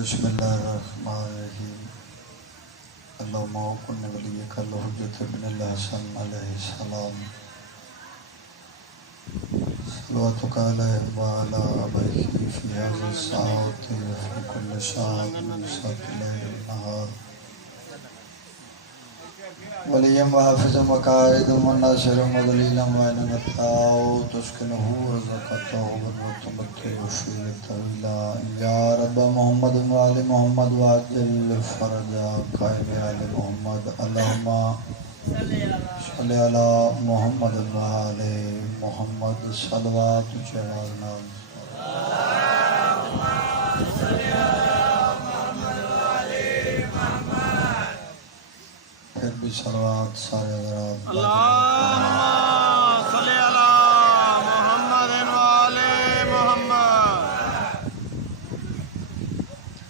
بسم اللہ الرحمن الرحیم اللہم وکن ولیک الحجۃ بن الحسن علیہ السلام صلواتک علیہ وعلی آبائہ فی ھذا الساعۃ وفی کل ساعۃ من ساعات اللیل والنہار ولیا وحافظا وقائدا وناصرا وذلیلا وعنتا تسکنہ ورزقتہ وتمتع فیہ طویلا یا رب محمد وآل محمد وعجل فرجا قائم آل محمد اللہم صلی علی محمد وآل محمد صلوات چہارنا پھر بھی صلوات سارے حضرات اللہم صلی علی محمد وآل محمد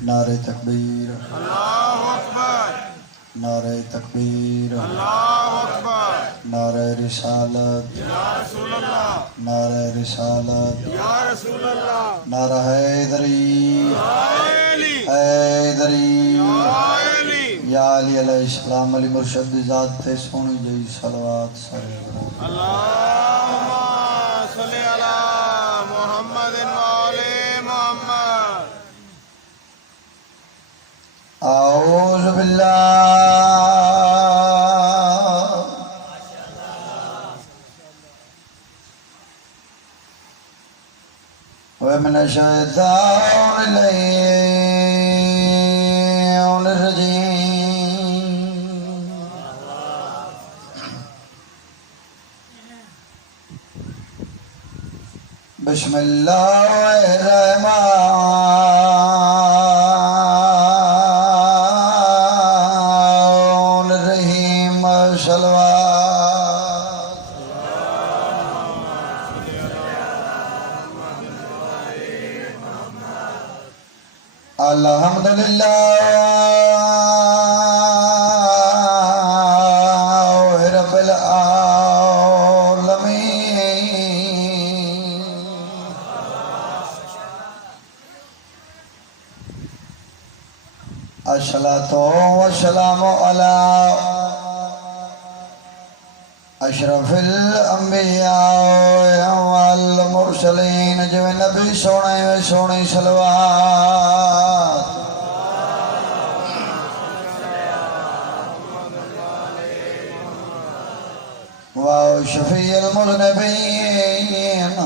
نعرہ تکبیر اللہ اکبر نعرہ تکبیر اللہ اکبر نعرہ رسالت یا رسول اللہ نعرہ رسالت یا رسول اللہ نعرہ حیدری علی حیدری علی یا علی علیہ السلام علی مرشد ذات تے سونی جئی صلوات سارے حضرات اللہم صلی علی محمد وآل محمد اعوذ باللہ ومن الشیطان الرجیم بسم اللہ الرحمن الرحیم صلوات الحمدللہ رب العالمین الصلاۃ والسلام علی اشرف الانبیاء والمرسلین جو نبی سونے صلوات وشفیع المذنبین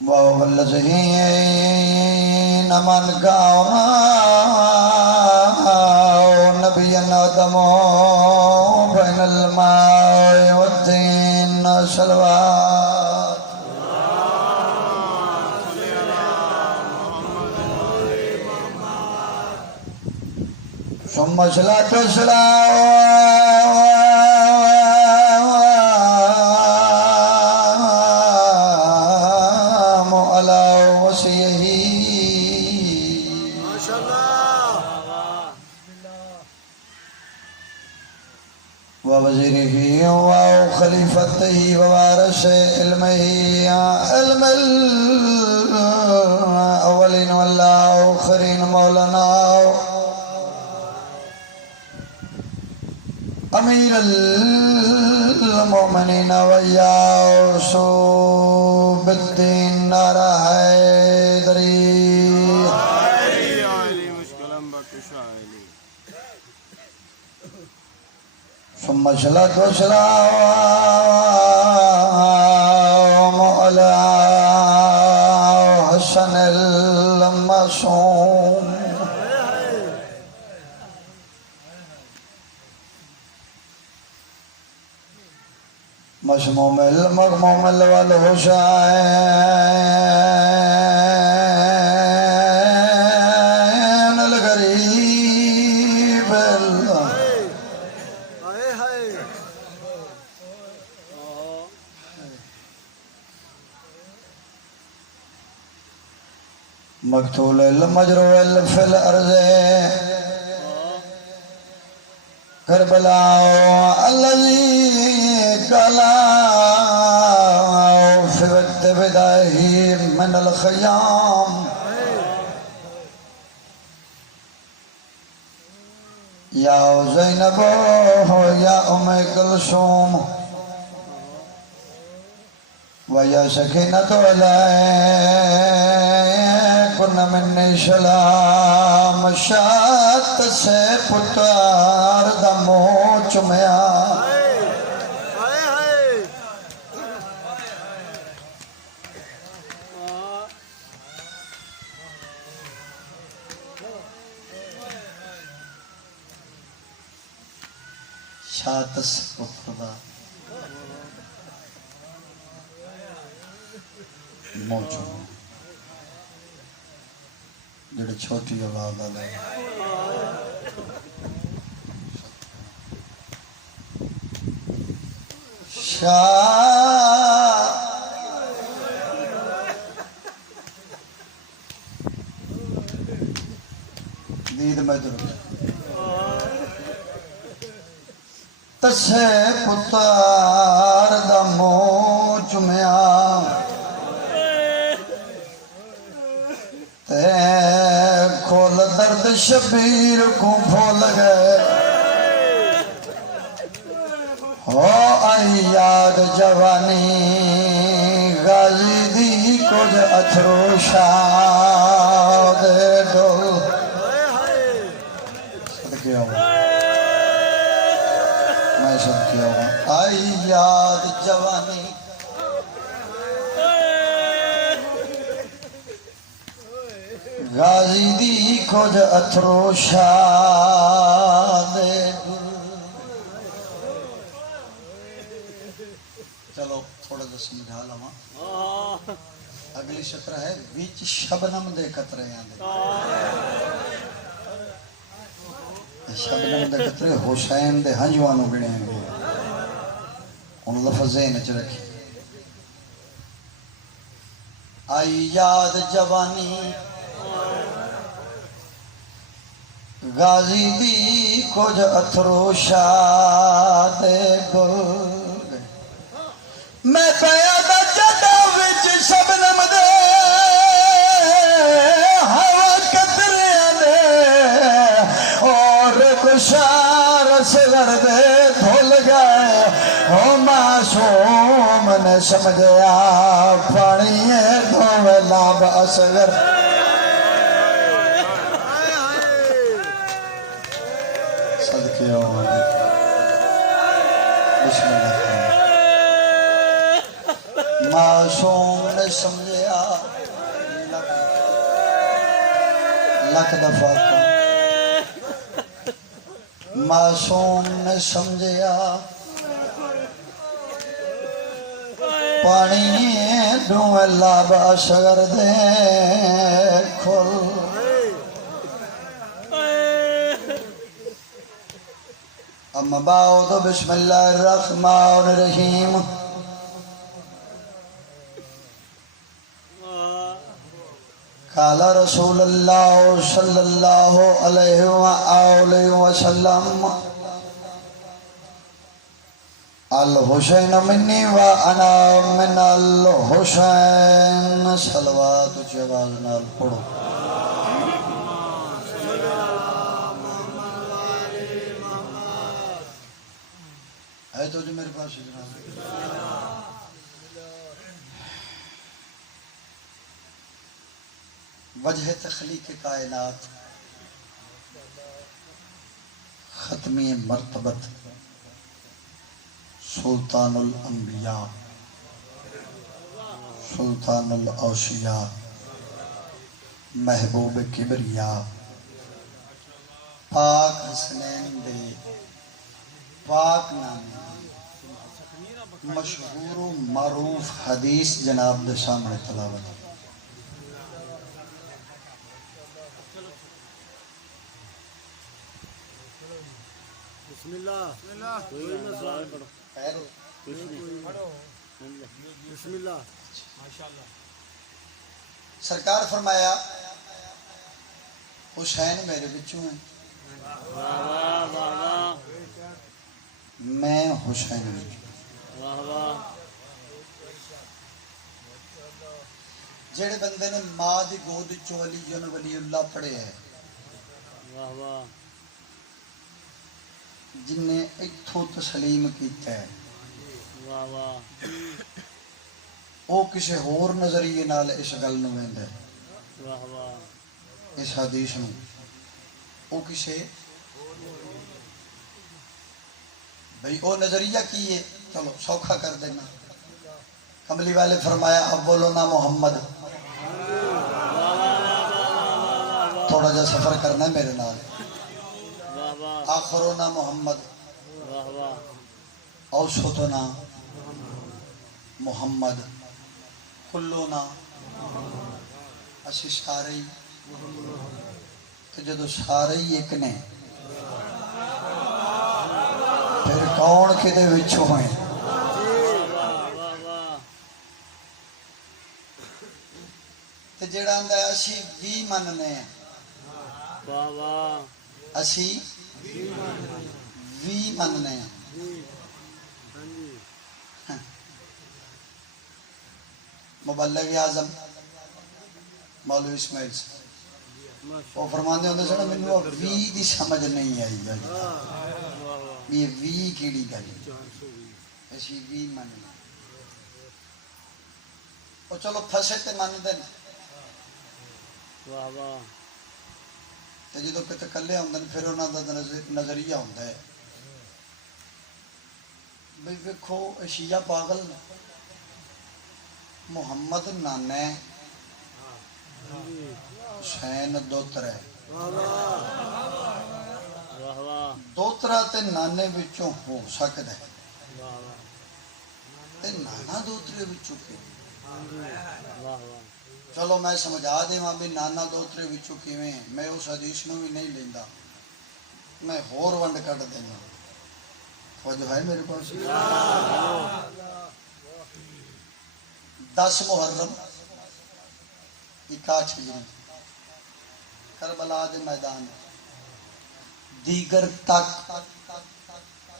والذین من کانا نبی آدم بین الماء والطین صلوات ثم صلاة والسلام على وصيه ووزيره وخليفته ووارث علمه علم الأولين والآخرين مولانا امیر المومنین ویاس بالدین نعرہ حیدری ثم الصلاۃ والسلام علی حسن المعصوم مسموم المغموم والحسین الغریب مقتول المجروح فی الارض کربلا الذي قال في وقت ودائه من الخيام يا زينب يا أم كلثوم ويا سكينة عليكن مني سلام شات سے پتار دا منہ چمیا شات سے پتر دا منہ چمیا جڑی چھوٹی اولاد والے دید میں درو تسے پتار دا منہ چمیا تے کھول درد شبیر کو بھول گئے ہو آئی یاد جوانی غازی دی کچھ اتھرو شاد ڈول صدقے ہوں میں صدقے ہوں آئی یاد جوانی غازی دی کھوج اتھرو شاد چلو تھوڑا جا سمجھا لما اگلی شطرہ ہے ویچ شبنم دے قطرے آندے شبنم دے قطرے حسین دے ہنجوانوں گڑے ہیں گے ان لفظیں نچ رکھی آئی یاد جوانی غازی دی کچھ اتھرو شاد گل میں پیا دا جدا وچ شبنم دے ہوا قطریاں دے اور کشار سگر دے دھل گئے ہو معصوم نے سمجھیا پانی دھوے لاب اصغر بسم اللہ معصوم نے سمجھیا لکھ دفعہ معصوم نے سمجھیا پانی ڈوے لاب اصغر دے کھل اما بعد بسم اللہ الرحمن الرحیم قال رسول اللہ صلی اللہ علیہ وآلہ وسلم الحسین منی وانا من الحسین صلوات چواز نال پڑھو ہے تو جو میرے پاس جناب وجہ تخلیق کائنات ختمی مرتبت سلطان الانبیاء سلطان الاوصیاء محبوب کبریا پاک حسنین دے پاک نامی مشہور و معروف حدیث جناب دے سامنے تلاوت بسم اللہ بسم اللہ سرکار فرمایا حسین میرے بچوں ہیں میں حسین بچوں جڑے بندے نے ماں دی گود چ ولی جن ولی اللہ پڑھے ہے واہ واہ جن نے اتھوں تسلیم کیتا ہے واہ واہ وہ کسی ہور نظریے نال اس گل نو ویندا ہے واہ واہ اس حدیث نو وہ کسی بھئی او نظریہ کی ہے چلو سوکھا کر دینا کملی والے فرمایا اولنا محمد تھوڑا جا سفر کرنا ہے میرے نال آخرنا محمد اوسطنا محمد کلونا اسی سارے ہی کہ جدو سارے ہی ایک نے پھر کون کدے وچوں ہیں تے جڑا آندا ہے اسی بھی مننے ہیں اسی بھی مننے ہیں مبلغ اعظم مولوی اسماعیل وہ فرماندے ہوندے سن مینوں وی دی سمجھ نہیں آئی یہ وی کیڑی گل اسی وی مننا او چلو پھسے تے من دے واہ واہ تے جدوں کتے کلے ہوندے پھر انہاں دا نظریہ ہوندا ہے بھئی ویکھو شیعہ پاگل محمد نانا ہے حسین دوترا ہے دوترا تے نانے وچوں ہو سکدا ہے تے نانا دوترے وچوں کہ چلو میں سمجھا دیواں بھی نانا دوترے وچوں کیویں میں اس حدیث نو بھی نہیں لیندا میں ہور ونڈ کڈ دینا توجہ ہے میرے پاس 10 محرم 61 ہجری کربلا دے میدان دیگر تک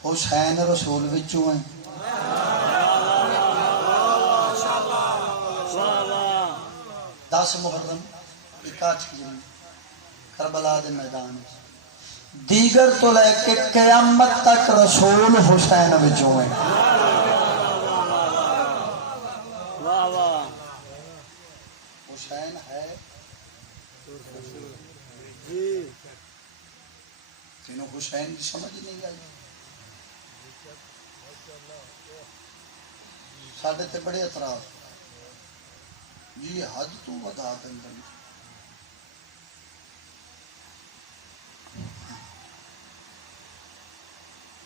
حسین رسول وچوں ہیں 10 محرم 61 ہجری کربلا دے میدان دیگر تو لے کے قیامت تک رسول حسین وچوں ہیں حسین ہے تینوں حسین کی سمجھ نہیں آئی ساڈے تے بڑے اعتراض جی حد تو بتا دیں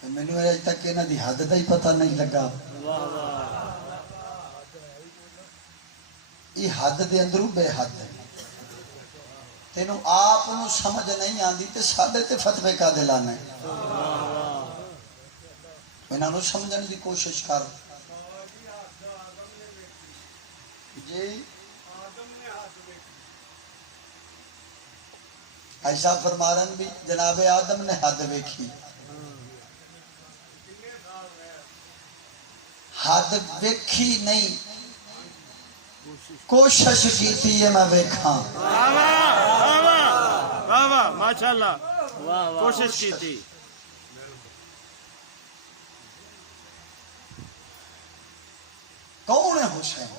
مینوں اج تک انہاں دی حد دا ہی پتہ نہیں لگا یہ حد دے اندروں بے حد ہے تینوں آپ نو سمجھ نہیں آندی تے ساڈے تے فتوی کا دلانا ہے انہاں نو سمجھن دی کوشش کر جی ایسا فرمارن بھی جناب آدم نے حد ویکھی حد ویکھی نہیں کوشش کیتی ہے میں ویکھاں واہ واہ ماشاءاللہ کوشش کی تھی کون ہے حسین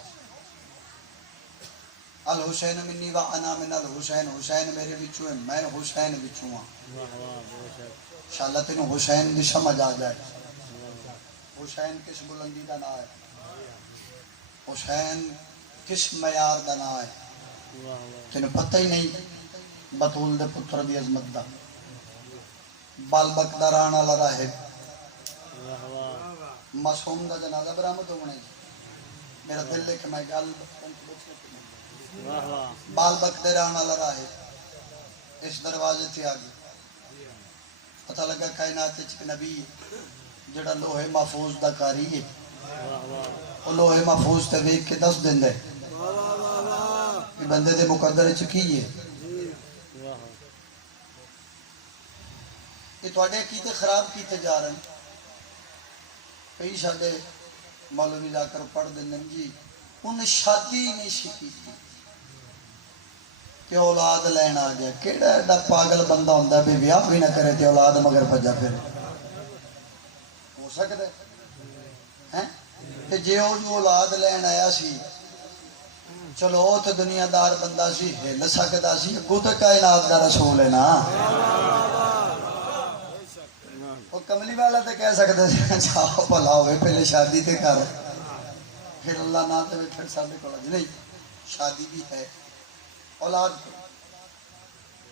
الحسین منی و انا من الحسین حسین میرے وچوں ہے میں حسین وچوں ہاں انشاءاللہ تینوں حسین دی سمجھ آ جائے حسین کس بلندی دا نام ہے حسین کس معیار دا نام ہے تینوں پتہ ہی نہیں بطول دے پتر دی عظمت دا بال بک دا ران والا راہب معصوم دا جنازہ برآمد ہونے میرا دل لے کہ میں گل بال بک دے ران والا راہب اس دروازے تھے آگے پتہ لگا کائنات وچ نبی جڑا لوہے محفوظ دا کاری ہے وہ لوہے محفوظ تے ویکھ کے دس دیندا ہے کہ بندے دے مقدر وچ کی ہے یہ تواڈے عقیدے خراب کیتے جا رہے ہیں کئی ساڈے مولوی لا کر پڑھ دیں جی انہیں شادی نہیں سی کی کہ اولاد لین آ گیا. کیڑا ایڈا پاگل بندہ ہوتا بھی بیاہ بھی نہ کرے تے اولاد مگر بھجا پھر ہو سکتا ہے کہ جے وہ اولاد لین آیا سی چلو وہ تو دنیا دار بندہ سی ہل سکتا سی اگوں تو کائنات دا رسول ہے نا. وہ کملی والا تو کہہ سکتا سی جاؤ بھلا ہوئے پہلے شادی تے کر پھر اللہ نہ دے پھر سارے کو نہیں. شادی بھی ہے اولاد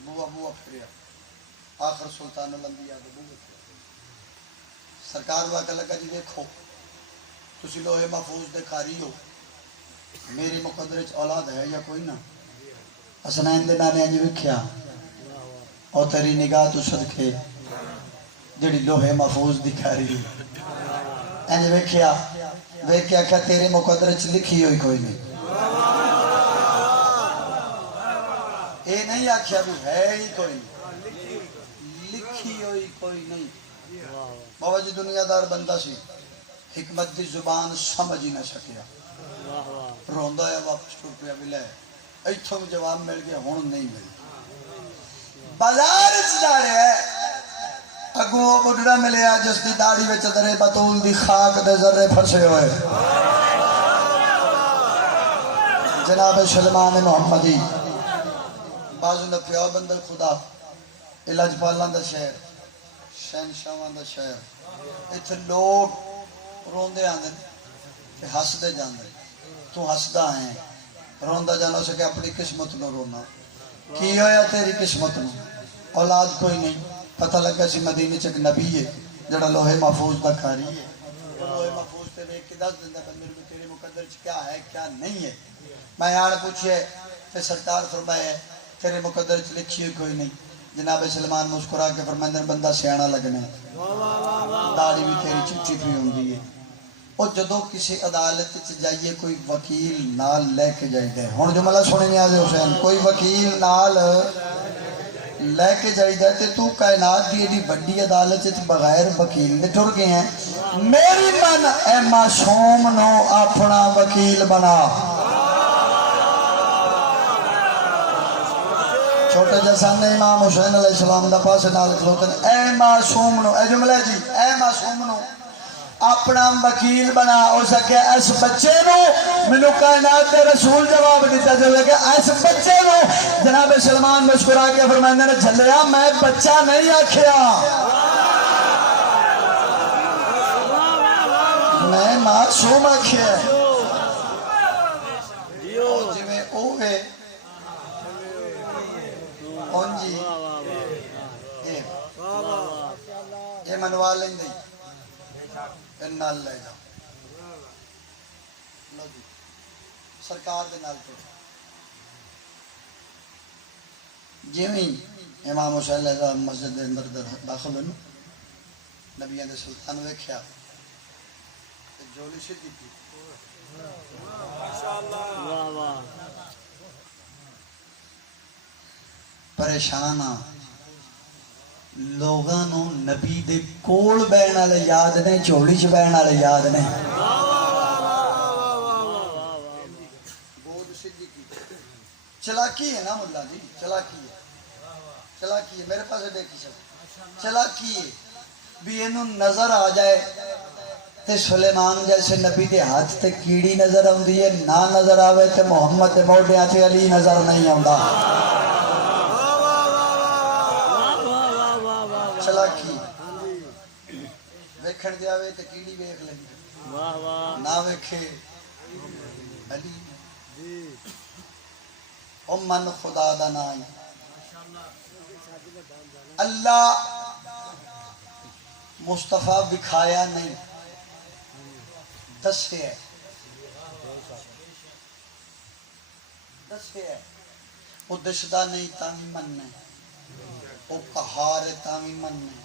بوا بوا پھریا آخر سلطان الانبیاء دے بوے سرکار واقع لگا جی دیکھو تسی لوہے محفوظ دے کھاری ہو میری مقدر اولاد ہے یا کوئی نہ. حسنین دے نانے انج وکھیا اور تیری نگاہ تو صدقے جڑی لوہے محفوظ دی کھاری انج وکھیا ویکھیا کہ تیرے مقدر وچ لکھی ہوئی کوئی نہیں. اے نہیں آکھیا بھی ہے ہی کوئی نہیں لکھی ہوئی کوئی نہیں. بابا جی دنیا دار بندہ سی حکمت دی زبان سمجھ ہی نہ سکیا روندا ہے واپس ٹر پیا بھی لے ایتھوں جواب مل گیا ہن نہیں مل. بازار وچ جا رہا ہے اگوں بڈڑا ملیا جس دی داڑھی وچ درے بطول دی خاک دے ذرے پھسے ہوئے جناب سلمان محمدی بازو نہ پیو بندر خدا علاج پالاں دا شہر شہنشاہاں دا شہر اتھے لوگ روندے آندے تے ہسدے جاندے تو ہسدا ہے روندا جانا سکے اپنی قسمت نو رونا کی ہویا تیری قسمت نو اولاد کوئی نہیں. پتہ لگا سی مدینے چ ایک نبی ہے جڑا لوہے محفوظ دا کھاری ہے لوہے محفوظ تے ویکھ کے دس دیندا بندے نوں تیرے مقدر چ کیا ہے کیا نہیں ہے. میں آن پوچھے تے سرکار فرمایا تیرے مقدر چ لکھی ہوئی کوئی نہیں. جناب سلمان مسکرا کے فرماندے بندہ سیاںا لگنا داڑھی بھی تیری چٹی پی ہوندی ہے. اور جدو کسی عدالت چ جائیے کوئی وکیل نال لے کے جائیے ہن جملہ سنے نیاز حسین کوئی وکیل نال لے کے جائیے تے تو کائنات دی ایڈی بڑی عدالت چ بغیر وکیل دے ٹر گئے ہیں. میری من اے معصوم نو اپنا وکیل بنا. چھوٹے جیسا نے امام حسین علیہ السلام دا پاس نال کھلوتے اے معصوم نو اے جملہ جی اے معصوم نو اپنا وکیل بنا. ہو سکے اس بچے نو مینوں کائنات دے رسول جواب دیتا جو کہ اس بچے نو جناب سلمان مسکرا کے فرماندے نے جھلیا میں بچہ نہیں آکھیا میں معصوم آکھیا جویں او ہے اون جی یہ منوا لیں گے نال لے جاؤ لو جی سرکار دے نال ٹر جویں امام حسین علیہ السلام مسجد دے اندر داخل ہوئے نبیاں دے سلطان ویکھیا تے جولی سیدھی کی واہ واہ پریشان ہاں لوگاں نو نبی دے کول بہن والے یاد نے جھولی چ بہن والے یاد نے. چلاکی ہے نا ملا جی چلاکی ہے میرے پاس دیکھی سب چلاکی ہے بھی اینو نظر آ جائے تے سلیمان جیسے نبی دے ہاتھ تے کیڑی نظر آندی ہے نہ نظر آوے تے محمد دے موڈیاں تے علی نظر نہیں آندا. چلاکی ویکھن دے آوے تے کیڑی ویکھ لیں نہ ویکھے علی او من خدا دا نام اللہ مصطفیٰ بکھایا نہیں دسے وہ دسدا نہیں تاں مننے وہ قہار تاوی مننے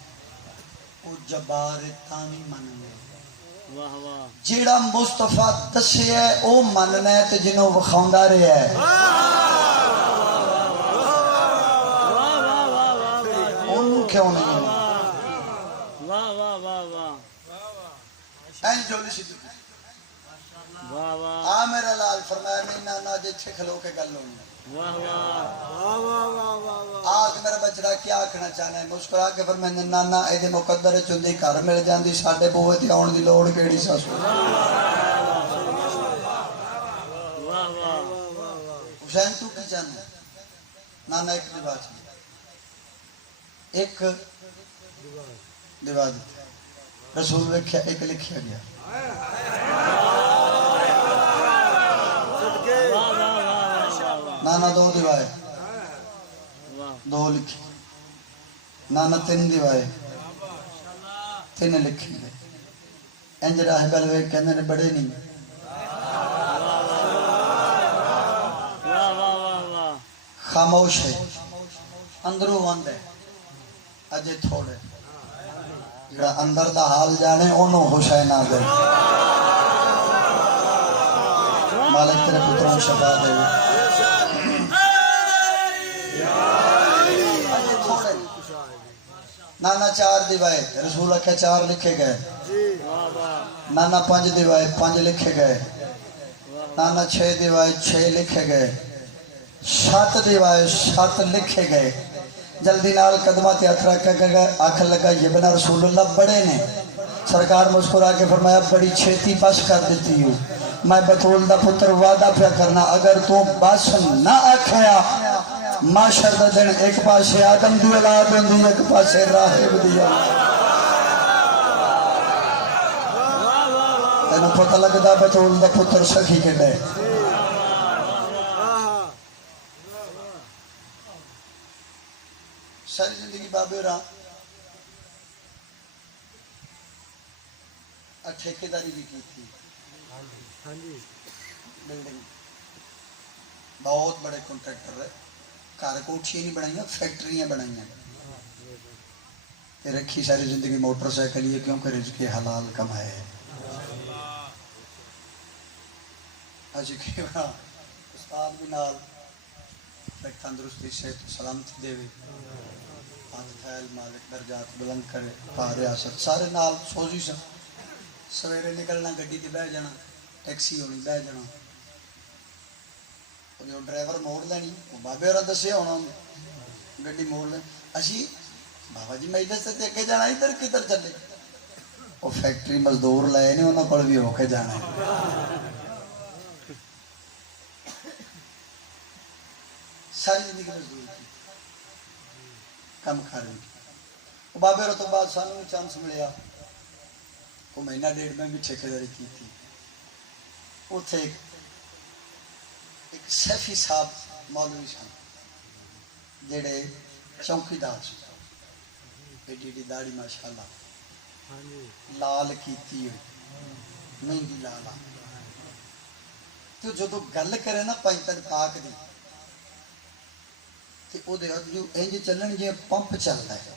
وہ جبار تاوی مننے جیڑا مصطفیٰ دسے ہے وہ مننا ہے تے جنوں وکھاوندا رہیا ہے اونوں کیوں نہیں واہ واہ واہ واہ این جولی سی واہ واہ آ میرا لال فرمایا نہیں نانا جتھے کھلو کے گل ہونی واہ واہ آج میرا بچڑا کیا آکھنا چاہنا ہے مسکرا کے فرمایا نانا اے دے مقدر چندی گھر مل جاندی ساڈے بوئے تے آن دی لوڑ کیڑی ساسو واہ واہ حسین تو کی چاہنا ہے نانا ایک دیوا چاہنا ایک دیوا دیتا رسول لکھیا ایک لکھیا گیا نانا دو دیوائے دو لکھی نانا تین دیوائے تین لکھی گئے انج راہ بلوے کہنے نے بڑے نہیں خاموش ہے اندروں بند ہے اجے تھوڑے جڑا اندر دا حال جانے انہوں حسین آ گئے مالک تیرے پتروں شفا دے نانا چار دیوائے رسول اللہ چار لکھے گئے نانا پانچ دیوائے پانچ لکھے گئے نانا چھ دیوائے چھ لکھے گئے سات دیوائے سات لکھے گئے جلدی نال قدمہ تے ہتھ رکھ کے آنکھ لگا یہ بنا رسول اللہ بڑے نے سرکار مسکرا کے فرمایا بڑی چھیتی پاس کر دیتی ہوں میں بطول دا پتر وعدہ پہ کرنا اگر تو بس نہ آکھیا معاشر دا دن ایک پاسے آدم دی اولاد ہوندی ایک پاسے راہب دی تینوں پتہ لگدا بطول دا پتر سخی کے گئے ساری زندگی بابے راہ ٹھیکیداری بھی کی تھی بلڈنگ بہت بڑے کنٹریکٹر ہے گھر کوٹھیاں نہیں بنائیاں فیکٹریاں بنائیاں رکھی ساری زندگی موٹر سائیکل یہ کیوں کہ رزق حلال کمائے اجی کی بڑا استاد بھی نال تندرستی سے سلامتی دے ہاتھ پھیل مالک درجات بلند کرے پا ریاست سارے نال سوزی سن سویرے نکلنا گڈی تے بہ جانا ٹیکسی ہونی بہ جانا جو ڈرائیور موڑ لینی وہ بابے اور دسے ہونا گڈی موڑ لینی اسی بابا جی مجلس سے اگے جانا ادھر کدھر چلے وہ فیکٹری مزدور لائے نہیں انہوں کو بھی ہو کے جانا ہے ساری زندگی مزدور کی کم کھا رہی وہ بابے اور تو بعد سانوں چانس ملیا وہ مہینہ ڈیڑھ میں بھی ٹھیکیداری کی تھی اتنے ایک سیفی صاحب مولوی سن جڑے چوکیدار ایڈی ایڈی داڑھی ماشاءاللہ لال کیتی ہوئی مہندی لالا تو جدو گل کرے نا پینتن پاک دی تے او دے جو انج چلن جے پمپ چلدا ہے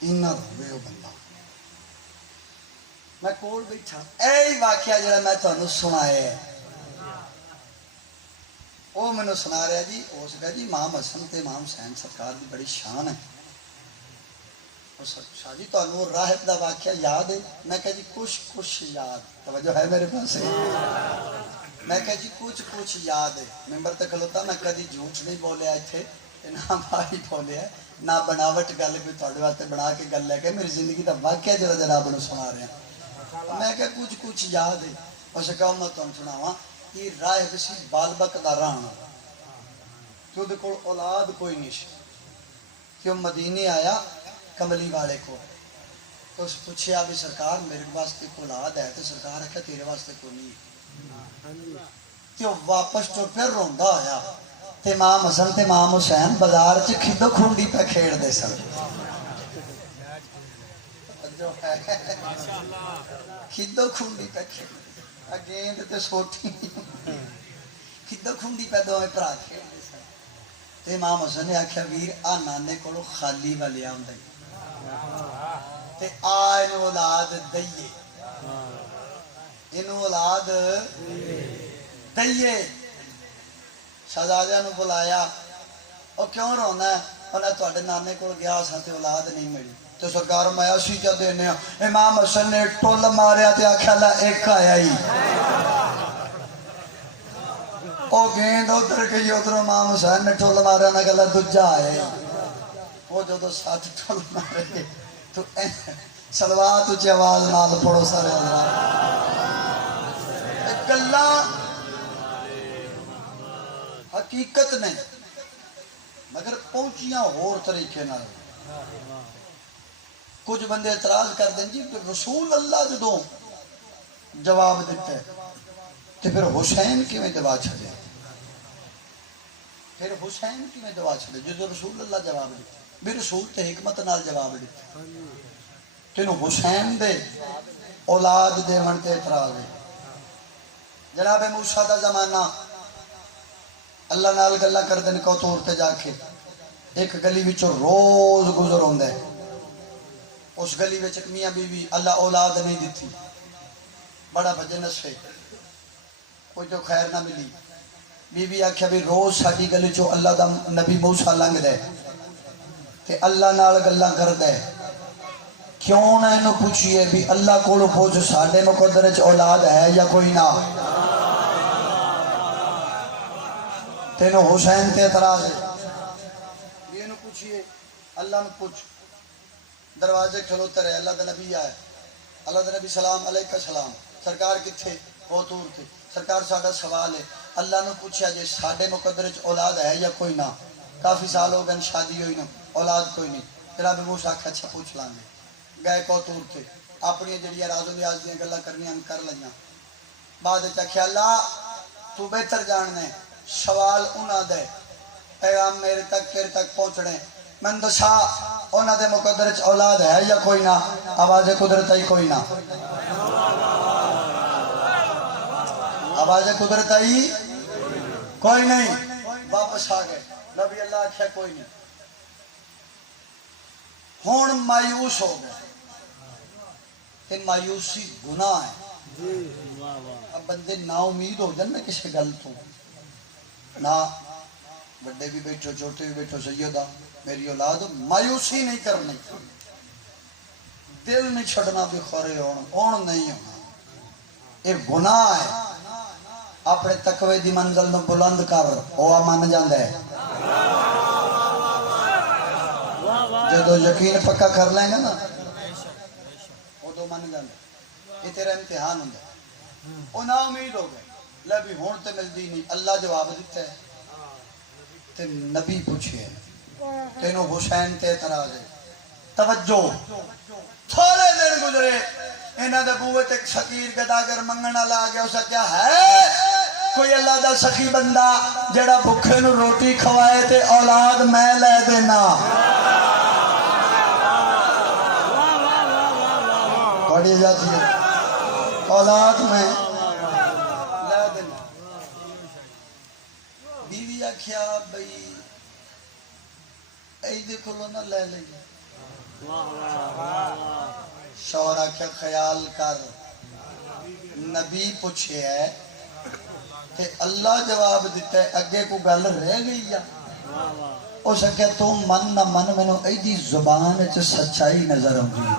اینا روے او بندہ میں کول بیٹھا اے واقعہ جڑا میں تانوں سنایا ہے وہ مینوں سنا رہا جی اس کا جی امام حسن تے امام حسین سرکار دی بڑی شان ہے شاہ جی تانوں راہب دا واقعہ یاد ہے میں کہا جی کچھ یاد توجہ ہے میرے پاس میں کہا جی کچھ یاد ہے ممبر تے کھلوتا میں کدی جھوٹ نہیں بولیا ایتھے نہ بھائی بولیا نہ بناوٹ گل کوئی تھوڑے واسطے بنا کے گل لے کے میری زندگی دا واقعہ جڑا جناب نوں سنا رہا میں کہا کچھ یاد ہے اس کہا میں تانوں سناواں یہ راہب سی بالبک دا رانا کہ وہ کول اولاد کوئی نہیں سی کہ وہ مدینے آیا کملی والے کو تو اس پوچھیا بھی سرکار میرے واسطے کو اولاد ہے تو سرکار آخیا تیرے واسطے کوئی نہیں کہ وہ واپس ٹر پہ روندا آیا تے امام حسن تے امام حسین بازار چ کھدو کھونڈی پہ کھیڑ دے سن کھدو کھونڈی پہ کھیڑ گیند تے سوٹی کھدو کھونڈی پہ دوویں بھرا کھیڑ دے سن تے امام حسن نے آخیا ویر آ نانے کولو خالی والے آندا تے آ اینو اولاد دئیے اینو اولاد دئیے شہزادیاں نو بلایا او کیوں رونا ہے انہاں تواڈے نانے کول گیا سا تے اولاد نہیں ملی تو سرکار میں اسی چا دینے امام حسن نے ٹول ماریا تے آکھیا لا ایک آیا ہی او گیند ادھر گئی ادھر امام حسین نے ٹول ماریا نہ گلا دوجا آیا ہی وہ جو تو ساتھ ٹول مارے تو سلوات اچھی آواز نال پڑھو سارے حضرات گلا حقیقت نہیں مگر پہنچیاں ہور طریقے نال کچھ بندے اعتراض کر دیں جی رسول اللہ جدوں جواب دیتا ہے تو پھر حسین کی میں دعا چھڑے پھر حسین کی میں دعا چھڑے جدوں رسول اللہ جواب دیتا بھی رسول تے حکمت نال جواب دیتا تینوں حسین دے اولاد دے منتے اعتراض ہے جناب موسیٰ دا زمانہ اللہ نال گلہ کر دن کو طور تے جا کے ایک گلی وچوں روز گزر ہوندے اس گلی وچ ایک میاں بی بی اللہ اولاد نہیں دیتی بڑا بھجن سے کوئی تو خیر نہ ملی بی بی آکھیا بھی روز ساڈی گلی چوں اللہ دا نبی موسیٰ لنگ دے تے اللہ نال گلہ کر دے کیوں نہ انہوں پوچھئے بھی اللہ کو پوچھ ساڈے مقدر وچ اولاد ہے یا کوئی نہ تینوں حسین تے اعتراض ہے یہ انہوں پوچھئے اللہ نے پوچھ دروازے کھلوتے رہے اللہ دا نبی آئے اللہ دا نبی سلام علیکہ سلام سرکار کتھے وہ تور تھے سرکار ساڈا سوال ہے اللہ نے پوچھا جے ساڈے مقدر وچ اولاد ہے یا کوئی نہ کافی سال ہو گئے شادی ہوئی نہ اولاد کوئی نہیں جناب موسیٰ آکھا اچھا پوچھ لیں گے گئے کو تور تھے اپنی جڑیاں راز و نیاز دیاں گلاں کرنیاں کر لیاں بعد وچ آکھیا اللہ تو بہتر جاننے سوال انہاں دے پیغام میرے تک پہنچنے میں دسا انہاں دے مقدر وچ اولاد ہے یا کوئی نہ آواز قدرت ہی کوئی نہ آواز قدرت ہی کوئی نہیں واپس آ گئے نبی اللہ آکھیا کوئی نہیں ہون مایوس ہو گئے کہ مایوسی گناہ ہے اب بندے نا امید ہو جائے نا کسی گل تو نہ بڑے بھی بیٹھو چھوٹے بھی بیٹھو سیدہ میری اولاد مایوسی نہیں کرنی دل نہیں چھڑنا بھی خورے اون نہیں ہونا یہ گناہ ہے اپنے تقوی دی منزل نو بلند کر وہ من جاندے جدو یقین پکا کر لیں گے نا وہ تو من جاندے یہ تیرا امتحان ہوں گا وہ نا امید ہو گئے لے بھی ہون تے ملدی نہیں اللہ جواب دیتا ہے تے نبی پوچھئے تینوں حسین تے اعتراض ہے توجہ تھوڑے دن گزرے انہاں دے بوئے تے فقیر گداگر منگنا لا گیا اسا کیا ہے کوئی اللہ دا سخی بندہ جڑا بھکھے نو روٹی کھوائے تے اولاد میں لے دینا پڑھی جاتی ہے اولاد میں لے دینا بیوی آکھیا بھئی ای دیکھو لو نہ لے لیں شوہر آکھیا خیال کر نبی پوچھے ہے کہ اللہ جواب دیتا ہے اگے کو گل رہ گئی یا اس آکھیا تو من نہ من میں نو ایدی زبان چ سچائی نظر آؤں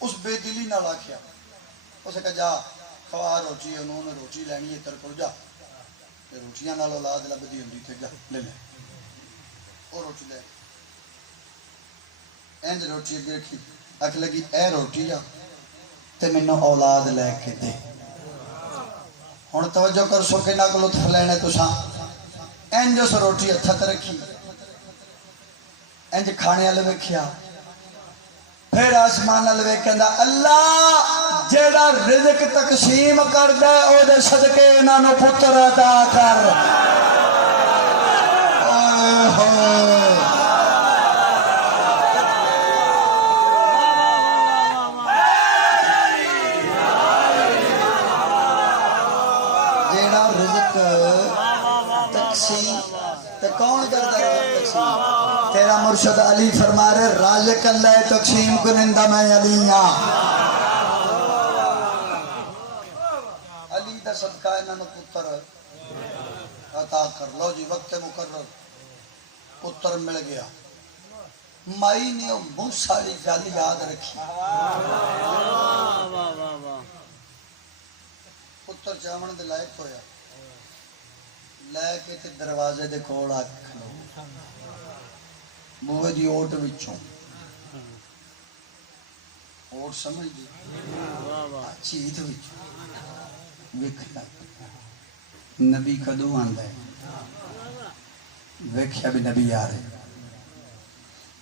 اس بے دلی نہ آکھیا اس آکھیا جا کھوا روٹی انہوں نے روٹی لینی ہے تر کو جا روٹیاں نال اولاد لبدی ہوندی تے جا لے لے اور روٹی لے اینج روٹی اگے رکھی آکھ لگی اے روٹی جا تے مینوں اولاد لے کے دے ہن توجہ کر سو کہ نہ کو لطف لینے تساں اینج اس روٹی ہتھ رکھی اینج کھانے والے ویکھیا پھر آسمان نال ویکھدا اللہ جیڑا رزق تقسیم کردا ہے او دے صدقے انہاں نوں پتر عطا کر اوئے ہوئے جیڑا رزق تقسیم تے کون کردا ہے تقسیم تیرا مرشد علی فرما رہے رازق اللہ تقسیم کنندہ میں علی علی دا صدقہ انہوں نے پتر عطا کر لو جی وقت مقرر پتر مل گیا مائی نے موسیٰ دی گل یاد رکھی پتر چاون دے لائق ہویا لے کے تے دروازے دے کول آ کے کھلو بوئے دی اوٹ وچوں اوٹ سمجھ دی چیت وچوں ویکھیا نبی کدوں آندا ہے ویکھیا بھی نبی آ رہے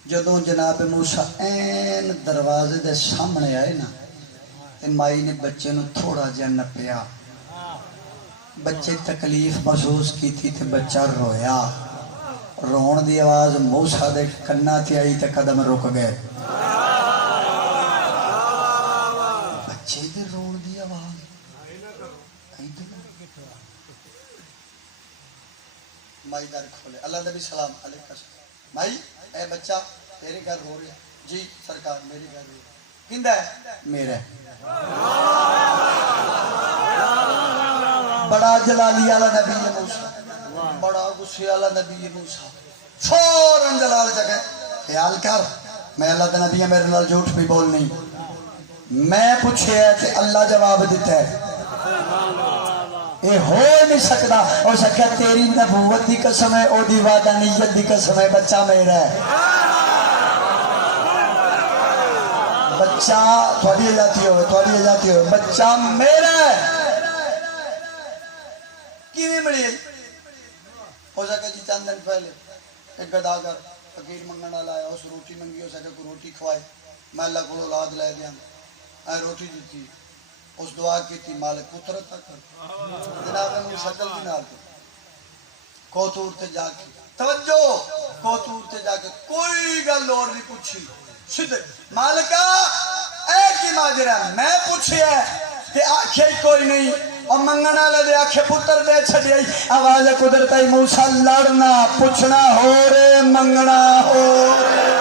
جدوں جناب موسیٰ این دروازے دے سامنے آئے نا تے مائی نے بچے نو تھوڑا جہا نپیا بچے تکلیف محسوس کی تھی تے بچہ رویا رون دی آواز موسیٰ دے کنا تے آئی تے قدم رک گئے بچے دے رون دی آواز مائی در کھولے اللہ نبی سلام علیکہ مائی اے بچہ تیرے گھر رو رہا جی سرکار میرے گھر رو رہا کندہ ہے میرا بڑا جلالی والا نبی موسیٰ بڑا غصے والا نبی موسیٰ فوراً جلال جگہ خیال کر میں اللہ کا نبی میرے نال جھوٹ بھی بول نہیں میں پوچھے ہے کہ اللہ جواب دیتا ہے یہ ہو نہیں سکتا ہو سکتا تیری نبوت دی قسم ہے او دی وعدانیت دی قسم ہے بچہ میرا ہے بچہ تھوڑی جاتی ہو بچہ میرا ہے کیویں ملی ہو سکتا جی چند دن پہلے ایک گداگر فقیر منگن والا آیا اس روٹی منگی ہو سکتا کوئی روٹی کھوائے میں اللہ کو اولاد لے دیا اے روٹی دیتی اس دعا کی تھی مالک پتر عطا کر جناب نے شکل دی نال کوتور تے جا کے توجہ کوتور تے جا کے کوئی گل اور نہیں پوچھی سیدھے مالکا اے کی ماجرا میں پوچھیا تے آکھے کوئی نہیں اور منگن والے دے آکھے پتر دے چھڈی آواز قدرت موسیٰ لڑنا پوچھنا ہو رے منگنا ہو رے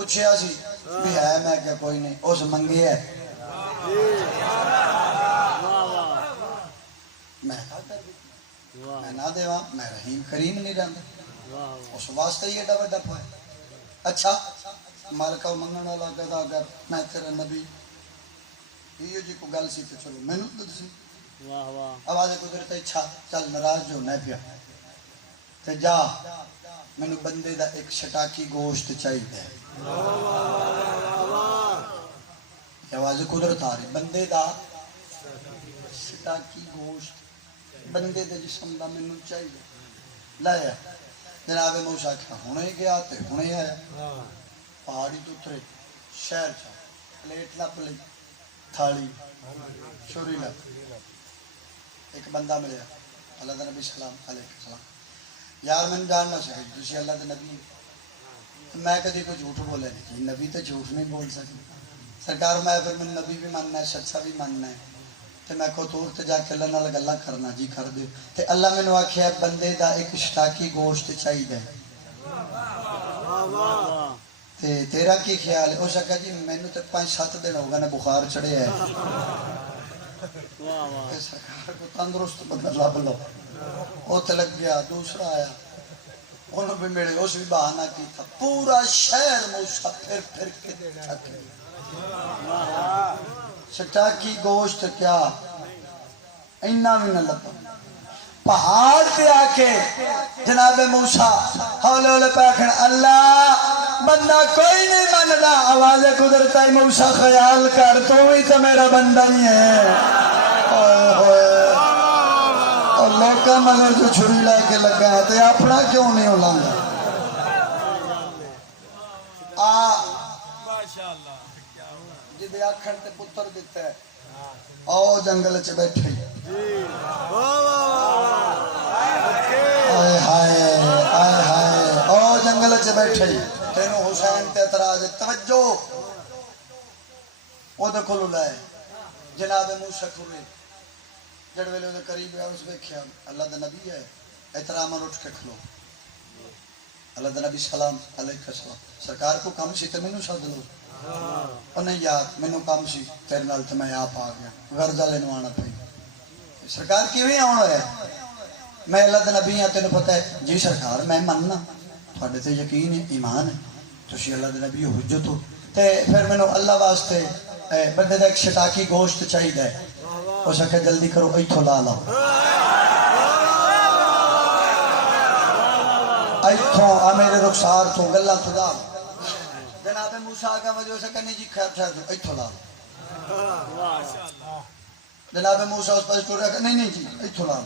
پوچھیا سی بھی ہے میں کیا کوئی نہیں اس منگے ہے میں نہ دے میں رحیم کریم نہیں رہتا اس واسطے ہی ایڈا بڑا پوائے اچھا مالکا منگن والا گدا گر میں تیرا نبی یہ جی کو گل سی تو چلو مینوں دسی آواز قدرت اچھا چل ناراض جو نہ پیا تے جا مینوں بندے دا ایک شٹاکی گوشت چاہیے آواز قدرت آ رہی بندے دا شٹاکی گوشت بندے دے جسم دا مینوں چاہیے لایا جناب موسیٰ کیا ہونے گیا تے ہونے آیا پہاڑی تو اترے شہر چاہ پلیٹ لپ لی تھالی چھری لپ ایک بندہ ملیا اللہ دا نبی سلام علیہ السلام یار میں جان نہ سکے جسی اللہ دا نبی میں کدی کوئی جھوٹ بولے نہیں نبی تو جھوٹ نہیں بول سکتی سرکار میں پھر میں نبی بھی ماننا ہے سچا بھی ماننا ہے تو میں کوتور تے جا کے اللہ نال گلاں کرنا جی کر دیو تے اللہ مینوں آکھیا بندے دا ایک شٹاکی گوشت چاہیے تے تیرا کی خیال ہے اس کہا جی مینوں تے 5-7 دن ہو گئے نا بخار چڑھے ہے سرکار کو تندرست بندہ لب لو وہ تے لگ گیا دوسرا آیا انہوں بھی میرے اس بھی بہانہ کی تھا پورا شہر موسیٰ پھر کے تھک شٹاکی گوشت کیا اینا بھی نہ لگا پہاڑ پہ آ کے جناب موسیٰ حول پاکھن اللہ بندہ کوئی نہیں ماننا آواز قدرت موسیٰ خیال کر تو ہی تو میرا بندہ ہی ہے اور لوکا مگر جو چھری لے کے لگا ہے تو اپنا کیوں نہیں اولانگا جدے آکھن تے پتر دیتا ہے آؤ جنگل چ بیٹھے آئے ہائے آئے ہائے آؤ جنگل چ بیٹھے تینوں حسین تے اعتراض توجہ وہ دکھلو لائے جناب موسیٰ کھولے جڑ ویلے دے قریب ہے اس ویکھیا اللہ دا نبی ہے احترام اٹھ کے کھلو اللہ دا نبی سلام علیکم السلام سرکار کو کم سی تے مینوں سد لو نہیں یار مینوں کم سی تیرے نال تے میں آپ آ گیا غرض والے نوں آنا پئی سرکار کیویں آنا ہے میں اللہ دا نبی ہاں تینوں پتہ ہے جی سرکار میں مننا تھوڑے تے یقین ہے ایمان ہے تسی اللہ دا نبی حجت ہو تے پھر مینوں اللہ واسطے بندے دا ایک شٹاکی گوشت چاہیے اس آخیا جلدی کرو ایتھوں لا لاؤ ایتھوں آ میرے رخسار تو گلاں تو لا جناب موسیٰ آگا وجہ سے کہنے جی خیر خیر ایتھوں لا جناب موسیٰ اس پاس ٹور رہا کہ نہیں جی ایتھوں لا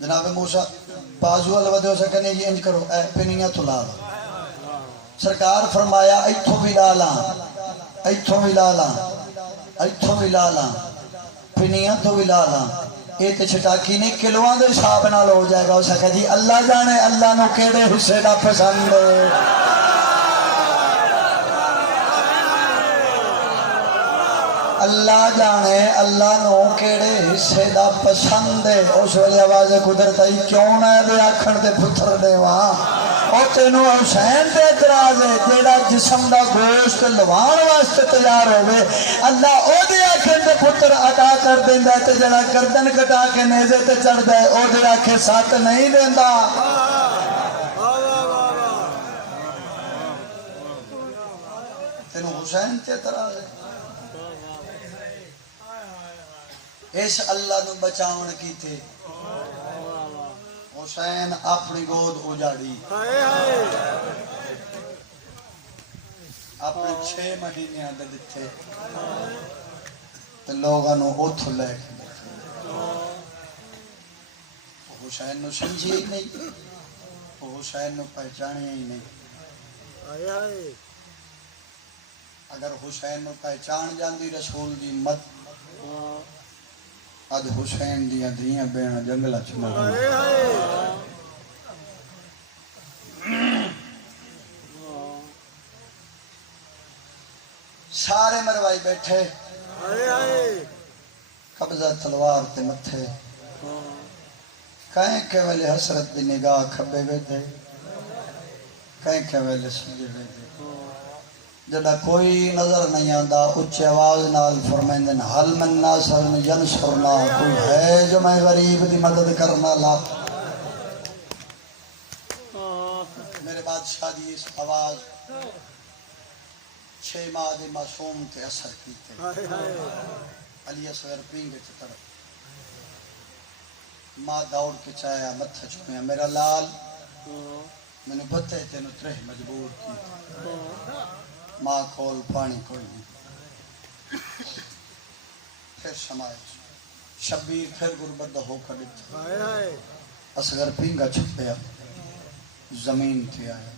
جناب موسیٰ بازو اللہ وجہ سے کہنے جی انج کرو پنیاں تو لا سرکار فرمایا ایتھوں بھی لا لا ایتھوں بھی لا لا ایتھوں بھی لا لا پنیاں تو بھی لا لا یہ تو چھٹاکی نہیں کلواں دے حساب نال ہو جائے گا اس آخیا جی اللہ جانے اللہ نو کیڑے حصے دا پسند ہے اللہ جانے اللہ نو کیڑے حصے دا پسند ہے اس ویلے آواز قدرت آئی کیوں نہ دے آکھن دے پتر دے وہاں اور تینوں حسین تے اعتراض ہے جیڑا جسم دا گوشت لوان واسطے تیار ہوئے اللہ او دے آکھن دے پتر ادا کر دیندا ہے تے جڑا گردن کٹا کے نیزے تے چڑھدا ہے او دے آکھے ساتھ نہیں دیندا تینوں حسین تے اعتراض ہے اس اللہ نو بچاون کی تھے حسین اپنی گود اجاڑی اپنے 6 مہینے دے دتے تے لوگاں نو اوتھوں لے کے حسین نو سمجھی ہی نہیں حسین نو پہچانیا ہی نہیں اگر حسین نو پہچان جاندی رسول دی مت آج حسین دیاں دھیاں بینا جنگلہ چمگا سارے مروائی بیٹھے قبضہ تلوار تے متھے کہیں کے ویلے حسرت دی نگاہ کھبے گئے تھے کہیں کے ویلے سجے گئے تھے جڑا کوئی نظر نہیں آندا اچھے آواز نال فرمائندن حل من ناصر ینصرنا کوئی ہے جو میں غریب دی مدد کرنا لا میرے بادشاہ دی اس آواز 6 ماہ دے معصوم تے اثر کیتے علی اصغر پینگے چتر ماں دوڑ کے چاہیا متھا چکیا میرا لال میں نے بتے تینوں ترہ مجبور کی ماں کول پانی کوئی نہیں پھر شمائے شبیر پھر غربت ہو کر دیتا اصغر پینگا چھپیا زمین تھی آیا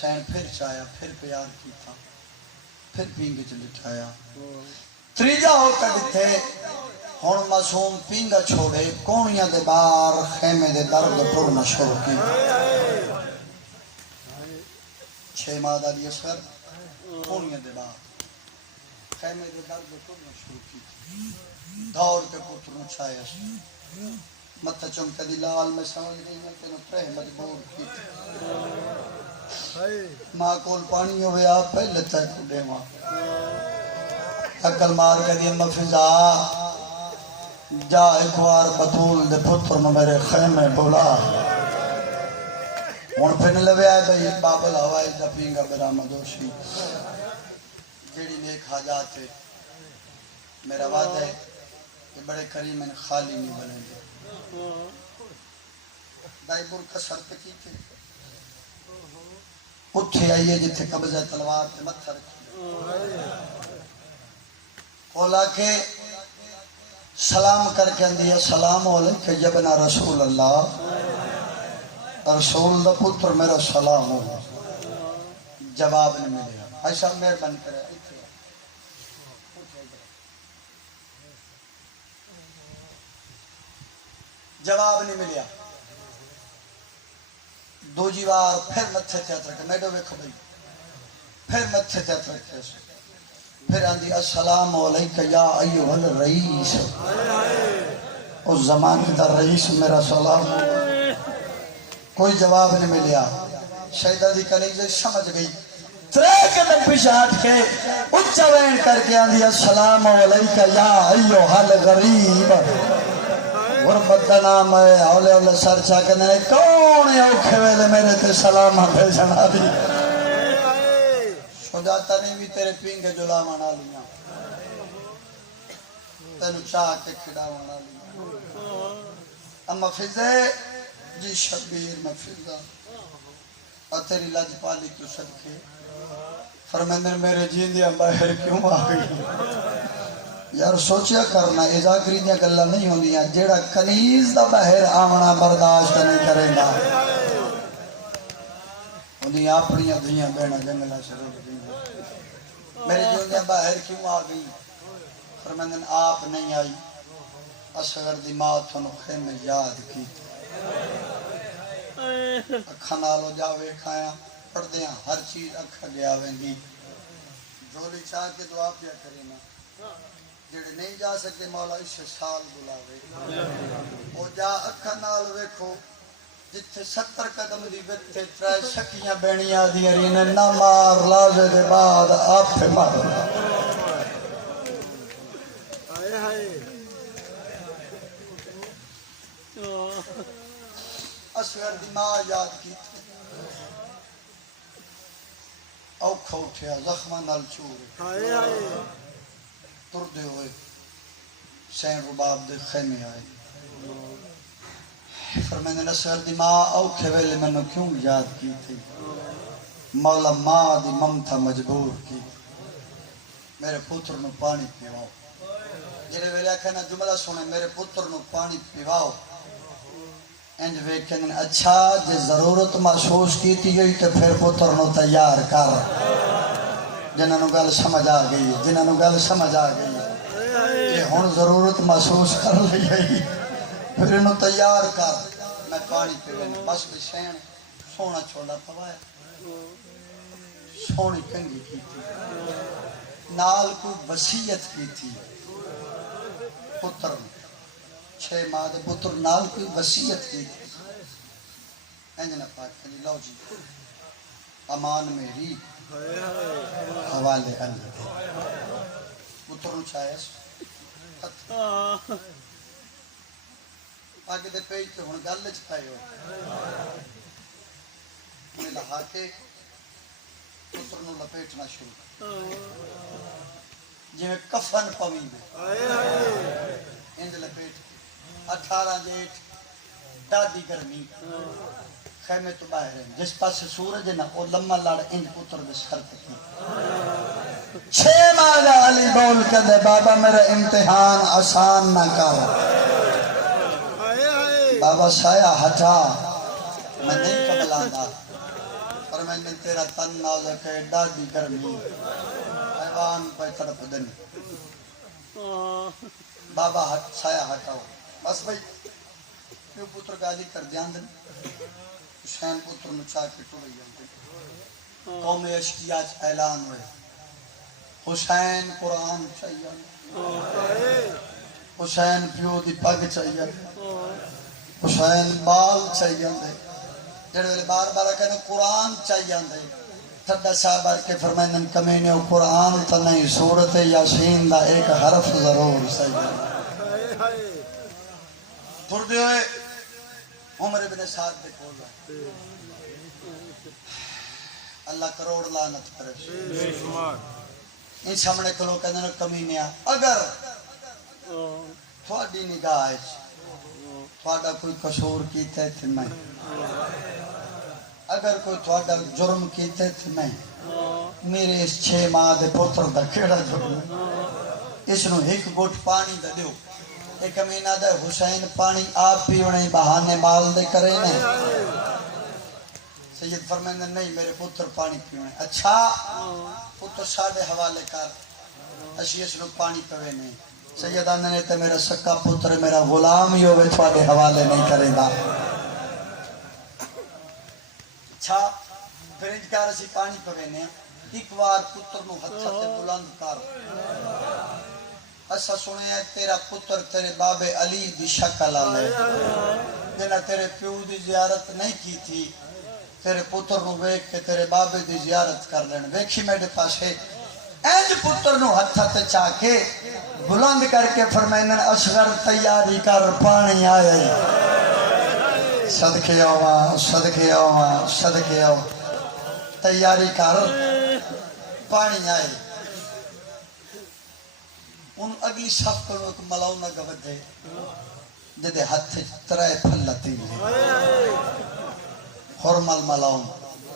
سین پھر چاہیا پھر پیار کی تھا پھر پینگے چلے چاہیا تریجا ہو کر دیتے ہون معصوم پینگا چھوڑے کونیاں دے بار خیمے دے درد پرنا شروع کی 6 ماہ دا دی اصغر کونیاں دے بار خیمے دے درد پرنا شروع کی دور کے پتر نو چھایا سی متہ چمکہ دی لال میں سمجھ گئی میں تینوں ترہ مجبور کی ماں کول پانی ہوئے آپ پہلے تے کڈے ماں عقل مار کے دی اما فضا جا ایک بار بطول دے پتر نو میرے خیمے بولا ہن پھر لوے آئے بھئی بابل ہوائی دا پینگا برآمد ہوشی جیڑی نیک حاجات ہے میرا وعدہ ہے کہ بڑے کریم میں خالی نہیں بنیں گے دائی بور کا شرط کی تھی اٹھے آئیے جتھے قبضہ تلوار تے متھا رکھی اولا کے سلام کر کے اندیا السلام علیکم جبنا رسول اللہ رسول دا پتر میرا سلام ہو جواب نہیں ملیا ایسا مہربانی کرے جواب نہیں ملیا دو جیوار پھر متھے تیت رکھے میڈو ویکھو بھئی پھر متھے تیت رکھے پھر آندی السلام علیکہ یا ایوہ الرئیس، اس زمانے دا رئیس میرا سلام ہو. کوئی جواب نہیں ملیا. شہیدہ دی کلیجہ سمجھ گئی. ترے قدم پیچھے ہٹ کے اچھا وین کر کے آندی السلام علیکہ یا ایوہ الغریب. غربت دا نام ہے. اولے اولے سر چاکنے کون ہے اوکھے ویلے میرے تے سلام بھیجنا دی. سجاتا نہیں بھی تیرے پینگے جلا منا لیا، تینو چاہ کے کھڑا منا لیا. اما فضے جی شبیر میں فضا اور تیری لج پالی تو صدقے فرمیندر میرے جیندیاں باہر کیوں آگئی. یار سوچیا کرنا اجاگری دیا گلہ نہیں ہوں دیا جیڑا کنیز دا باہر آمنا برداشت نہیں کرے گا. انہیں اپنی دھیاں بینا جنگلہ شروع دیا میرے جیندیاں باہر کیوں آگئی. فرمیندر آپ نہیں آئی اصغر دی مات ہنو خیمے یاد کی. اکھا نالو جاوے کھایا پڑھ دیاں ہر چیز اکھا گیا ویندی. جولی چاہ کے دعا پیا کرینا جڑے نہیں جا سکتے مولا اس سال بلاوے. او جا اکھا نال ویکھو جتھے 70 قدم دی بیٹھے ترائے سکیاں بینیاں دی ارینے نہ مار لازے دے بعد آپ پہ مار. اصغر دی ماں یاد کی تھی اوکھا اٹھیا زخمہ نال چورے تردے ہوئے سین رباب دے خیمے آئے. فرمیندے اصغر دی ماں اوکھے ویلے میں نے کیوں یاد کی تھی. مولا ماں دی ممتا مجبور کی میرے پتر نو پانی پیواؤ. جڑے ویلے کہنا جملہ سنے میرے پتر نو پانی پیواؤ انج ویکھن اچھا جے ضرورت محسوس کیتی گئی تو پھر پتر نو تیار کر. جنہاں نو گل سمجھ آ گئی جنہاں نو گل سمجھ آ گئی یہ ہن ضرورت محسوس کر لی گئی پھر انہوں تیار کر. میں پانی پیویں بس بشین سونا چھوڑا پوایا سونی کنگی کی تھی نال کوئی وصیت کی تھی پتر 6 ماہ دے پتر نال کوئی وصیت کی تھی. انجنہ پاک کنی لو جی امان میری حوالے اللہ دے. پتر نو چاہے آگے دے پیج تو ہن گل وچ پائے ہو میں لہا کے پتر نو لپیٹنا شروع جویں کفن پویں دے انج لپیٹ 18 جیٹھ دادی گرمی خیمے تو باہر ہیں جس پاس سورج ہے نا وہ لمحہ لڑ انج پتر دے سر تے کی. 6 ماہ دا علی بول کے دے بابا میرا امتحان آسان نہ کر. بابا سایہ ہٹا میں نہیں قبلاندا پر میں نے تیرا تن نازک ہے دادی گرمی حیوان پہ تڑپ دن. بابا سایہ ہٹاؤ بس بھائی کیوں پتر گالی کر دیاں دن حسین پتر نو چاہ کے ٹوڑی جاندے. قوم عشقیات اعلان ہوئے حسین قرآن چاہیے حسین پیو دی پگ چاہیے حسین بال چاہیے جڑے ویلے بار بار کہنے قرآن چاہیے تھڈا صاحب آج کے فرمائندن کمینے قرآن تو نہیں سورت یاسین دا ایک حرف ضرور چاہیے. تھوڑ دے ہوئے عمر ابن سعد دے کول اللہ کروڑ لعنت کرے ان سامنے کلو کہنے کمینیا اگر تھوڑی نگاہ تھوڑا کوئی قصور کیتے تھے نہیں اگر کوئی تھوڑا جرم کیتے تھے نہیں میرے اس 6 ماہ دے پتر دا کیڑا جرم ہے. اس نو ایک گھٹ پانی دا دیو ایک کمینہ دے حسین پانی آپ پیونے بہانے مال دے کرے نے. سید فرمائندے نہیں میرے پتر پانی پیونے. اچھا پتر ساڑھے حوالے کر اسی اس نو پانی پوے نہیں. سیدانہ نے تے میرا سکا پتر میرا غلام ہی ہوئے تھوڑے حوالے نہیں کرے گا. اچھا پھر انجکار اسی پانی پوے نہیں ایک بار پتر نو ہتھا تے بلند کر اسا سنے ہے تیرا پتر تیرے بابے علی دی شکل آلے جنہ تیرے پیو دی زیارت نہیں کی تھی تیرے پتر نو ویک کے تیرے بابے دی زیارت کر لین ویکھی میرے پاس ہے اینج پتر نو ہتھا تے چاہ کے بلند کر کے فرمائنن اصغر تیاری کر پانی آئے صدقے آواں صدقے آواں صدقے آواں تیاری کر پانی آئے ان اگلی صف کو ایک ملاؤ نہ گوت دے جدے ہاتھ ترائے پھلتی لے حرمل ملاؤ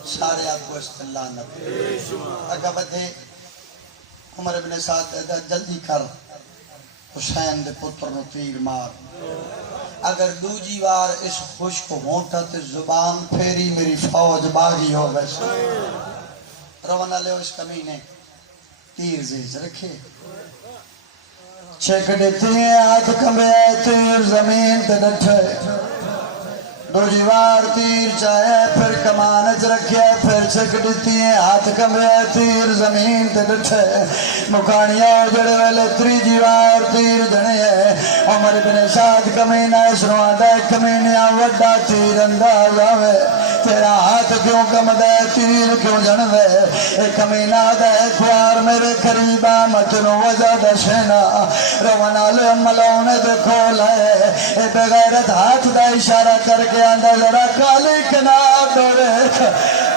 سارے آپ کو استعلا نبی اگا بدے عمر ابن سعد جلدی کر حسین دے پتر نو تیر مار اگر دوجی وار اس خوش کو ہونٹا تے زبان پھیری میری فوج باغی ہو گئے روانہ لے اس کمینے تیر زیز رکھے چھک دیتے ہیں ہاتھ کمبے تیر زمین تے ڈٹھے دوجی وار تیر چاہے پھر کمانچ رکھے پھر چھک دیتی ہیں ہاتھ کمبے تیر زمین تے ڈٹھے مکانیاں جڑے والے تریجی وار تیر جنے ہے عمر بن سعد کمینہ اس روادہ کمینیاں وڈا تیر انداز آوے تیرا ہاتھ کیوں کم دے تیر کیوں جن دے اے کمینہ دے خوار میرے قریبا متنو وجہ دشنا روانہ لے ملونے دے کھولے اے بغیرت ہاتھ دا اشارہ کر کے آندہ ذرا کالی کناب دورے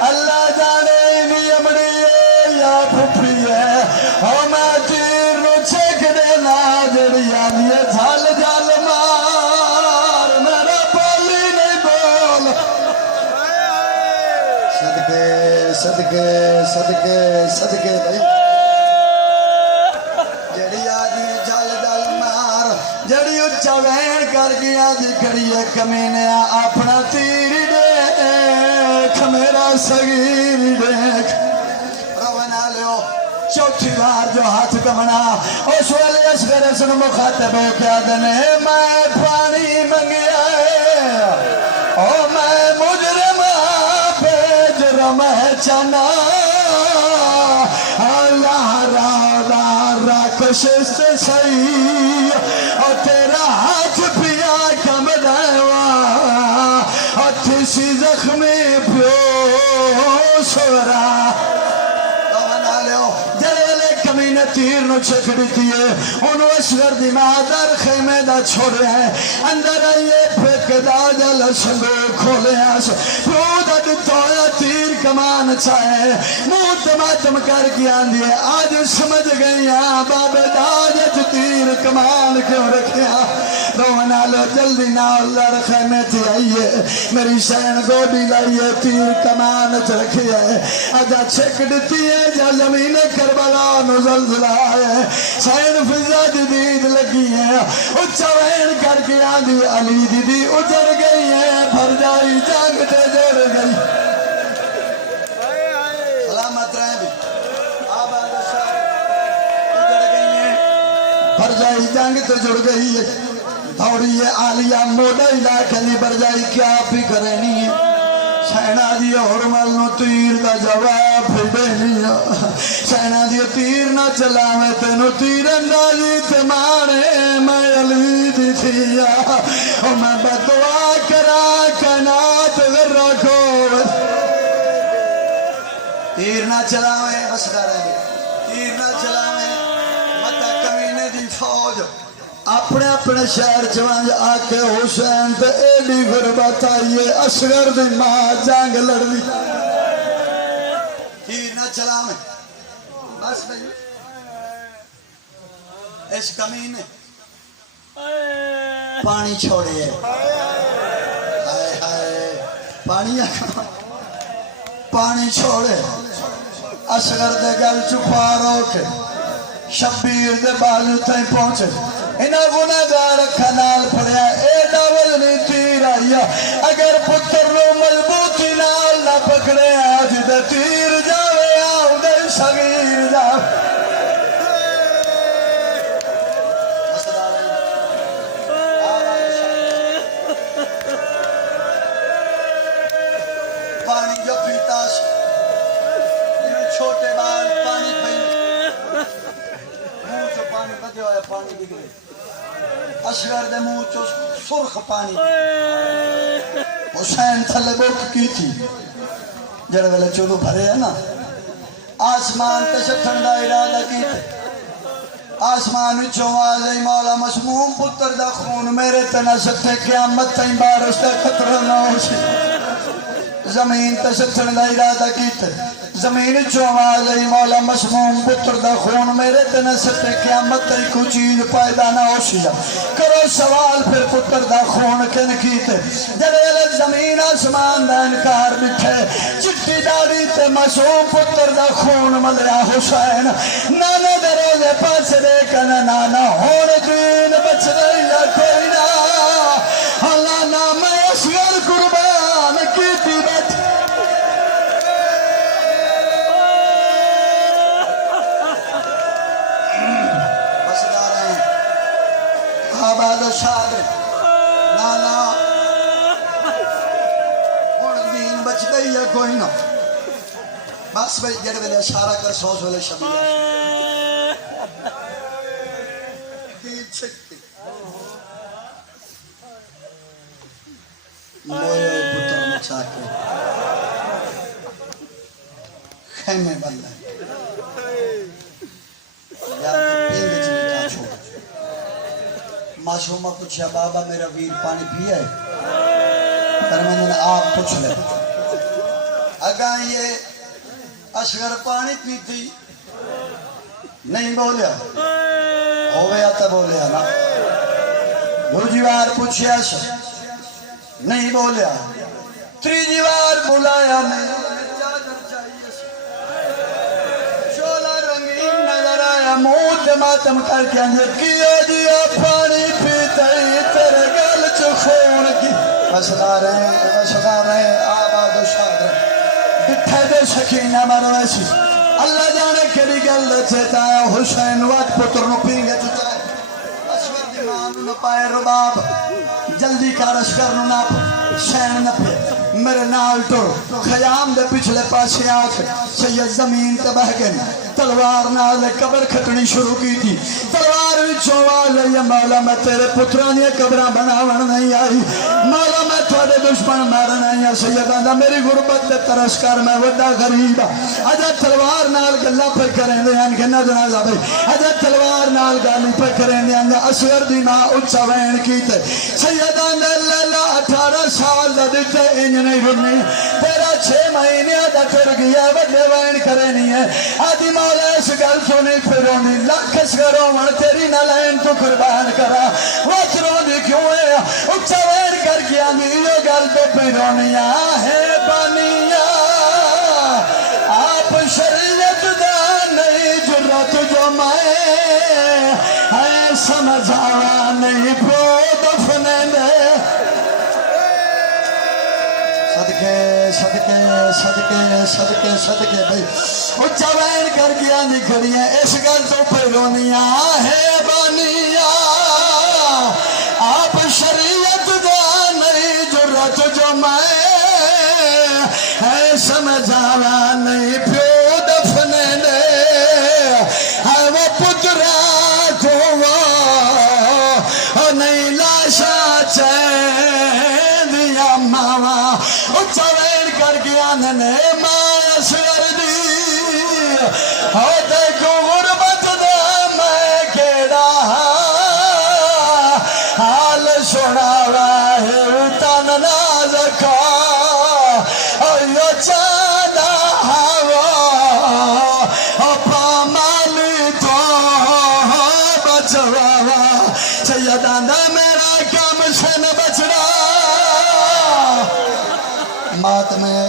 اللہ جانے نہیں امڑی یا پھپی ہے ہو میں تیر نو چھک دینا جڑی آدھیے جھال جال مار میرا بولی نہیں بول صدقے صدقے صدقے صدقے بھائی جڑی آدھی جھال جال مار جڑی اچھا وین کر گیا دی کڑیے کمینیا اپنا تیر دیکھ میرا صغیر دیکھ روانہ لیو چوتھی بار جو ہاتھ کمنا اس والے اصغر سن مخاطب ہو کیا دنے میں پانی منگیا ہے او میں مجرم پہ جرم ہے چنا اللہ را را را کشش سے صحیح اور تیرا ہاتھ پیا کم دیوا اور تیسی زخمی پیو سورا کمینے تیر نو چھک دیتی ہے انہوں اشغر دی مادر خیمے دا چھوڑے ہیں اندر آئیے پھیک دا جل شنگو کھولے ہیں پرودا دتویا تیر کمان چاہے موت ماتم کر کی آندھی ہے آج سمجھ گئی ہیں باب داجت تیر کمان کیوں رکھیا رونا لو جلدی ناولر خیمے تھی آئیے میری شہن گوڑی لائیے تیر کمان چ رکھی ہے آجا چھک دیتی ہے جا زمین کربلا زلزلہ ہے شہن فضا دید لگی ہے اچھا وین کر کے آدھی علی دیدی اجڑ گئی ہے بھر جائی جنگ تے جڑ گئی سلامت رہے بھی آباد شاہ اجڑ گئی ہے بھر جائی جنگ تے جڑ گئی ہے دوڑی ہے آلیہ موڑا علاقے لی بھر جائی کیا بھی کرنی ہے سینہ دی حرمل نو تیر دا جواب دینیا سینہ دی تیر نہ چلاوے تینو تیر اندازی تے مانے میں علی دی تھیا او میں بدعا کرا کائنات غرہ کو تیر نہ چلاوے بس کرے تیر نہ چلاوے مطا کمینے دی فوج اپنے اپنے شہر چوانج آکے حسین تے ایڈی غربت آئیے اصغر دی ماں جانگ لڑ لی تیر نہ چلاویں بس بھئی اس کمینے پانی چھوڑے ہائے ہائے پانی چھوڑے اصغر دے گل چھپا روکے شبیر دے بازو تائیں پہنچے انہاں گناہگار کھنال پڑیا ایڈا وزنی تیر آیا اگر پتر نو مضبوطی نال نہ پکڑے آج دے تیر جاوے آؤ دے صغیر جاوے پانی جو پیتا چھوٹے بار اصغر دے منہ چو سرخ پانی حسین تھلے بک کی تھی جڑے ویلے چولو بھرے ہے نا آسمان تے سٹھن دا ارادہ کی تھے آسمان وچوں آواز آئی مولا مسموم پتر دا خون میرے تے نہ سٹے قیامت تائیں بارش دا خطرہ نہ ہو سی زمین تے سٹھن دا ارادہ کی تھے زمین وچوں آواز آئی مولا مسموم پتر دا خون میرے تے نہ سٹے قیامت تائیں کوئی چیز پیدا نہ ہو سی کرو سوال پھر پتر دا خون کن کیتے جڑے زمین آسمان دا انکار بٹھے چٹی داڑی تے معصوم پتر دا خون ملیا حسین نانے دے روزے پاس دے کنا نانا ہون دین بچ رہی یا کوئی نا اللہ نام اصغر قربان کیتی بیٹھ بسدار ہیں آباد و شاد نانا ہون دین بچ رہی یا کوئی نا بس بھئی جڑے ویلے اشارہ کر سوز ویلے شبیہ چھکتے موئے پتر مچا کے خیمے بن لائے یا پینگ چلی جا چھوڑ معصومہ پوچھا بابا میرا ویر پانی پیا ہے فرمایا نے آپ پوچھ لے اگاں یہ اصغر پانی پیتی نہیں بولیا ہوئے آتا بولیا نا دوجی بار پوچھیا سا نہیں بولیا تریجی بار بلایا نہیں شولا رنگین نظر آیا موت ماتم کر کے انجر کیا دیا پانی پیتا ہی تیرے گل چو خون کی مسلا رہے آباد و شاد رہے بٹھے دے سکینہ مرویسی اللہ جانے کری گل چیتا ہے حسین وقت پتر نو پینگے چچائے اشور دی مانو نہ پائے رباب جلدی کارش کرنو نہ شین نہ پہ میرے نال ٹور خیام دے پچھلے پاسے آکھ سید زمین تے بہ گئے تلوار نال قبر کھٹنی شروع کی تھی تلوار وچوں والے یا مولا میں تیرے پتراں دی قبراں بناون نہیں آئی مولا میں تھوڑے دشمن مارن نہیں آ سیداں دا میری غربت تے ترس کر میں وڈا غریب اجا تلوار نال گلاں پہ کریں دے ان گنا جنازہ بھائی اجا تلوار نال گالی پہ کریں دے ان اصغر دی ماں اچا وین کیتے سیداں دے لالا 18 سال دا دتے انج نہیں رنی تیرا 6 مہینے دا ٹر گیا وڈے وین کرے نہیں ہے آدھی مولا اس گل سنی پھرونی لاکھ اصغروں من تیری نہ لین تو قربان کرا وچروں دی کیوں ہے اچا وین کر گیا نیو گل تو پھرونیا ہے بانیا آپ شریعت دا نہیں جرات جو میں ہے سمجھاوا نہیں پو دفنے دے صدقے بھئی اچھا وین کر گیا نکھڑی ہیں اس گل تو پھرونیا ہے بانیا آپ شریعت دا نہیں جرات جو میں ہے سمجھاوا نہیں پیو دفنے دے ہے وہ پترا کو وہ نہیں لاشا چین دیا ماما اچھا وین کر گیا ننے ماں اصغر دی ہو دیکھو غربت دا میں کیڑا حال سنا ہے تن نازکا اور یہ چانا ہوا اپا مالی تو بچوا سیدان دا میرا کام سے نہ بچڑا مات میں